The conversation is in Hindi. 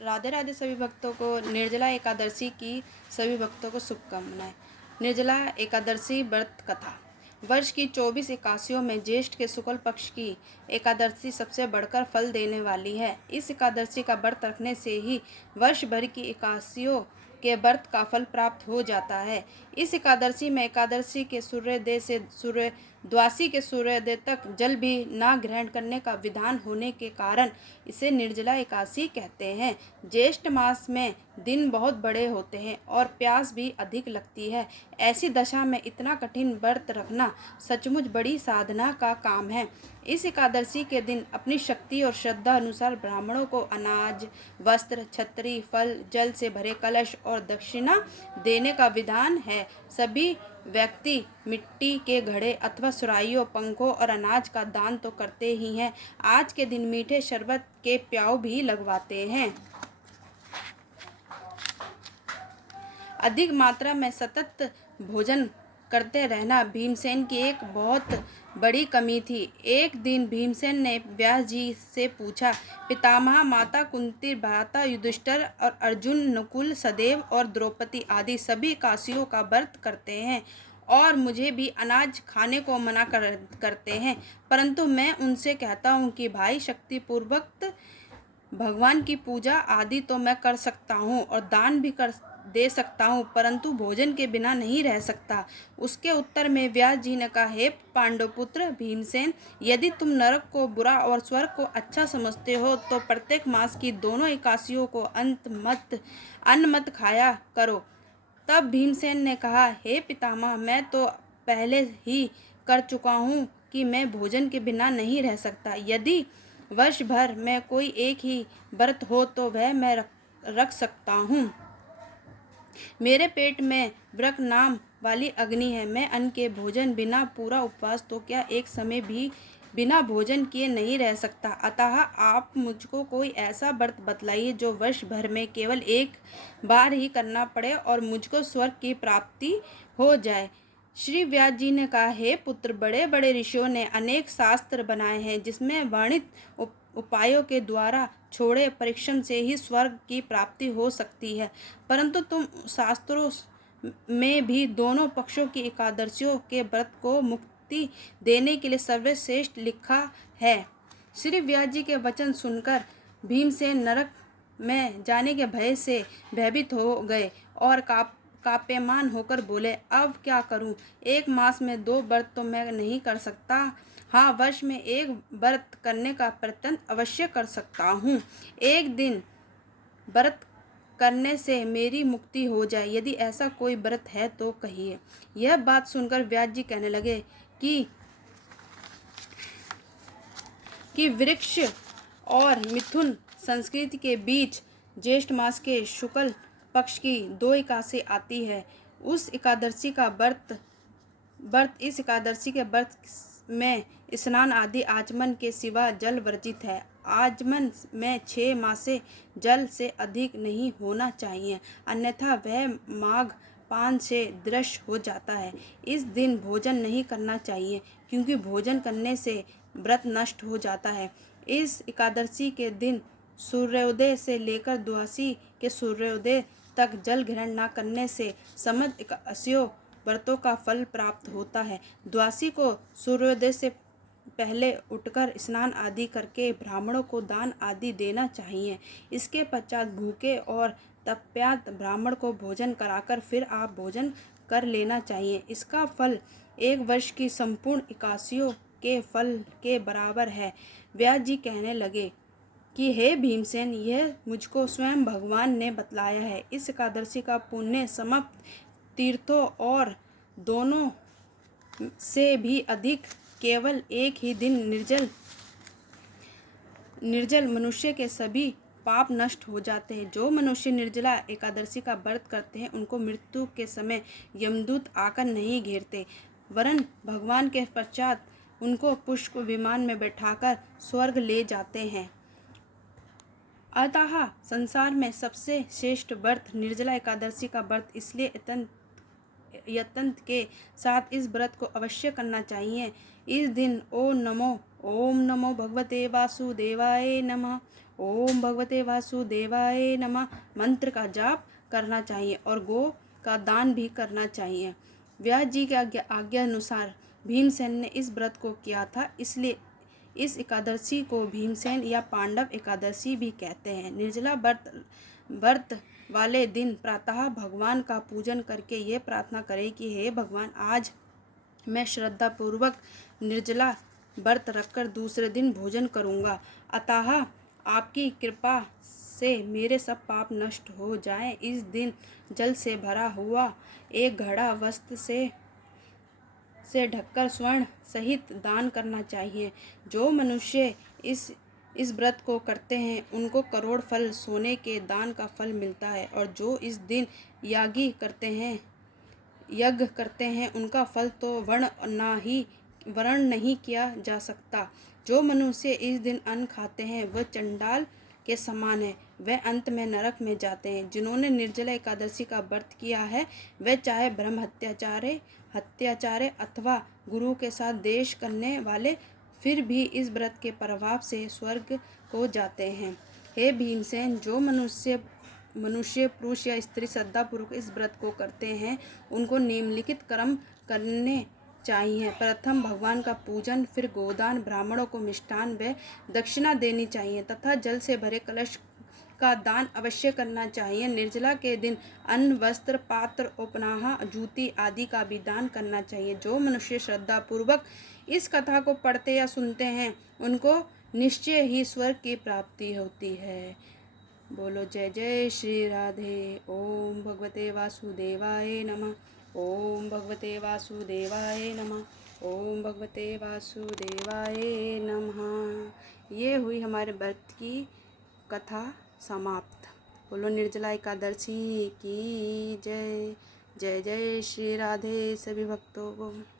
राधे राधे सभी भक्तों को। निर्जला एकादशी की सभी भक्तों को शुभकामनाएं। निर्जला एकादशी व्रत कथा। वर्ष की 24 एकादशियों में ज्येष्ठ के शुक्ल पक्ष की एकादशी सबसे बढ़कर फल देने वाली है। इस एकादशी का व्रत रखने से ही वर्ष भर की एकादशियों के व्रत का फल प्राप्त हो जाता है। इस एकादशी में एकादशी के सूर्योदय से द्वादशी के सूर्योदय तक जल भी ना ग्रहण करने का विधान होने के कारण इसे निर्जला एकादशी कहते हैं। ज्येष्ठ मास में दिन बहुत बड़े होते हैं और प्यास भी अधिक लगती है। ऐसी दशा में इतना कठिन व्रत रखना सचमुच बड़ी साधना का काम है। इस एकादशी के दिन अपनी शक्ति और श्रद्धा अनुसार ब्राह्मणों को अनाज, वस्त्र, छतरी, फल, जल से भरे कलश और दक्षिणा देने का विधान है। सभी व्यक्ति मिट्टी के घड़े अथवा सुराहियों, पंखों और अनाज का दान तो करते ही हैं, आज के दिन मीठे शरबत के प्याऊ भी लगवाते हैं। अधिक मात्रा में सतत भोजन करते रहना भीमसेन की एक बहुत बड़ी कमी थी। एक दिन भीमसेन ने व्यास जी से पूछा, पितामह, माता कुंती, भ्राता युधिष्ठिर और अर्जुन, नकुल, सहदेव और द्रौपदी आदि सभी काशियों का व्रत करते हैं और मुझे भी अनाज खाने को मना करते हैं, परंतु मैं उनसे कहता हूँ कि भाई, शक्ति पूर्वक भगवान की पूजा आदि तो मैं कर सकता हूँ और दान भी दे सकता हूँ, परंतु भोजन के बिना नहीं रह सकता। उसके उत्तर में व्यास जी ने कहा, हे पांडुपुत्र भीमसेन, यदि तुम नरक को बुरा और स्वर्ग को अच्छा समझते हो तो प्रत्येक मास की दोनों एकादशियों को अन्न मत खाया करो। तब भीमसेन ने कहा, हे पितामह, मैं तो पहले ही कर चुका हूँ कि मैं भोजन के बिना नहीं रह सकता। यदि वर्ष भर में कोई एक ही व्रत हो तो वह मैं रख सकता हूँ। मेरे पेट में व्रत नाम वाली अग्नि है। मैं अन्न के भोजन बिना पूरा उपवास तो क्या एक समय भी बिना भोजन किए नहीं रह सकता। अतः आप मुझको कोई ऐसा व्रत बतलाइए जो वर्ष भर में केवल एक बार ही करना पड़े और मुझको स्वर्ग की प्राप्ति हो जाए। श्री व्यास जी ने कहा, हे पुत्र, बड़े बड़े ऋषियों ने अनेक शास्त्र बनाए हैं जिसमें वर्णित उपायों के द्वारा छोड़े परिश्रम से ही स्वर्ग की प्राप्ति हो सकती है, परंतु तुम शास्त्रों में भी दोनों पक्षों की एकादशियों के व्रत को मुक्ति देने के लिए सर्वश्रेष्ठ लिखा है। श्री व्यास जी के वचन सुनकर भीमसेन नरक में जाने के भय से भयभीत हो गए और कांपमान होकर बोले, अब क्या करूं? एक मास में 2 व्रत तो मैं नहीं कर सकता। हाँ, वर्ष में एक व्रत करने का प्रयत्न अवश्य कर सकता हूँ। एक दिन व्रत करने से मेरी मुक्ति हो जाए, यदि ऐसा कोई व्रत है तो कहिए। यह बात सुनकर व्यास जी कहने लगे कि वृक्ष और मिथुन संस्कृति के बीच ज्येष्ठ मास के शुक्ल पक्ष की 2 एकादशी आती है। इस एकादशी के व्रत में स्नान आदि आचमन के सिवा जल वर्जित है। आचमन में 6 मासे जल से अधिक नहीं होना चाहिए, अन्यथा वह माघ पान से दृश्य हो जाता है। इस दिन भोजन नहीं करना चाहिए क्योंकि भोजन करने से व्रत नष्ट हो जाता है। इस एकादशी के दिन सूर्योदय से लेकर द्वादशी के सूर्योदय तक जल ग्रहण न करने से समस्त एकादशियों व्रतों का फल प्राप्त होता है। द्वादशी को सूर्योदय से पहले उठकर स्नान आदि करके ब्राह्मणों को दान आदि देना चाहिए। इसके पश्चात भूखे और तप्यात ब्राह्मण को भोजन कराकर फिर आप भोजन कर लेना चाहिए। इसका फल 1 वर्ष की संपूर्ण एकादशियों के फल के बराबर है। व्यास जी कहने लगे कि हे भीमसेन, यह मुझको स्वयं भगवान ने बतलाया है। इस एकादशी का पुण्य समस्त तीर्थों और दोनों से भी अधिक केवल एक ही दिन निर्जल मनुष्य के सभी पाप नष्ट हो जाते हैं। जो मनुष्य निर्जला एकादशी का व्रत करते हैं उनको मृत्यु के समय यमदूत आकर नहीं घेरते, वरन भगवान के पश्चात उनको पुष्प विमान में बैठाकर स्वर्ग ले जाते हैं। अतः संसार में सबसे श्रेष्ठ व्रत निर्जला एकादशी का व्रत, इसलिए यत्न के साथ इस व्रत को अवश्य करना चाहिए। इस दिन ओम नमो ओम नमो भगवते वासुदेवाय नमः। ओम भगवते वासुदेवाय नमः मंत्र का जाप करना चाहिए और गो का दान भी करना चाहिए। व्यास जी के आज्ञा अनुसार भीमसेन ने इस व्रत को किया था, इसलिए इस एकादशी को भीमसेन या पांडव एकादशी भी कहते हैं। निर्जला व्रत वाले दिन प्रातः भगवान का पूजन करके ये प्रार्थना करें कि हे भगवान, आज मैं श्रद्धा पूर्वक निर्जला व्रत रखकर दूसरे दिन भोजन करूँगा, अतः आपकी कृपा से मेरे सब पाप नष्ट हो जाएं। इस दिन जल से भरा हुआ एक घड़ा वस्त्र से ढककर स्वर्ण सहित दान करना चाहिए। जो मनुष्य इस व्रत को करते हैं उनको करोड़ फल सोने के दान का फल मिलता है, और जो इस दिन यज्ञ करते हैं उनका फल तो वर्ण नहीं किया जा सकता। जो मनुष्य इस दिन अन्न खाते हैं वह चंडाल के समान है, वह अंत में नरक में जाते हैं। जिन्होंने निर्जला एकादशी का व्रत किया है वह चाहे ब्रह्म हत्याचारे अथवा गुरु के साथ देश करने वाले फिर भी इस व्रत के प्रभाव से स्वर्ग को जाते हैं। हे भीमसेन, जो मनुष्य पुरुष या स्त्री श्रद्धापूर्वक इस व्रत को करते हैं उनको निम्नलिखित कर्म करने चाहिए। प्रथम भगवान का पूजन, फिर गोदान, ब्राह्मणों को मिष्ठान व दक्षिणा देनी चाहिए तथा जल से भरे कलश का दान अवश्य करना चाहिए। निर्जला के दिन अन्न, वस्त्र, पात्र, उपनाहा, जूती आदि का भी दान करना चाहिए। जो मनुष्य श्रद्धा पूर्वक इस कथा को पढ़ते या सुनते हैं उनको निश्चय ही स्वर्ग की प्राप्ति होती है। बोलो जय जय श्री राधे। ओम भगवते वासुदेवाय नमः। ओम भगवते वासुदेवाय नमः। ओम भगवते वासुदेवाय नमः। ये हुई हमारे व्रत की कथा समाप्त। बोलो निर्जला एकादशी की जय। जय जय श्री राधे सभी भक्तों को।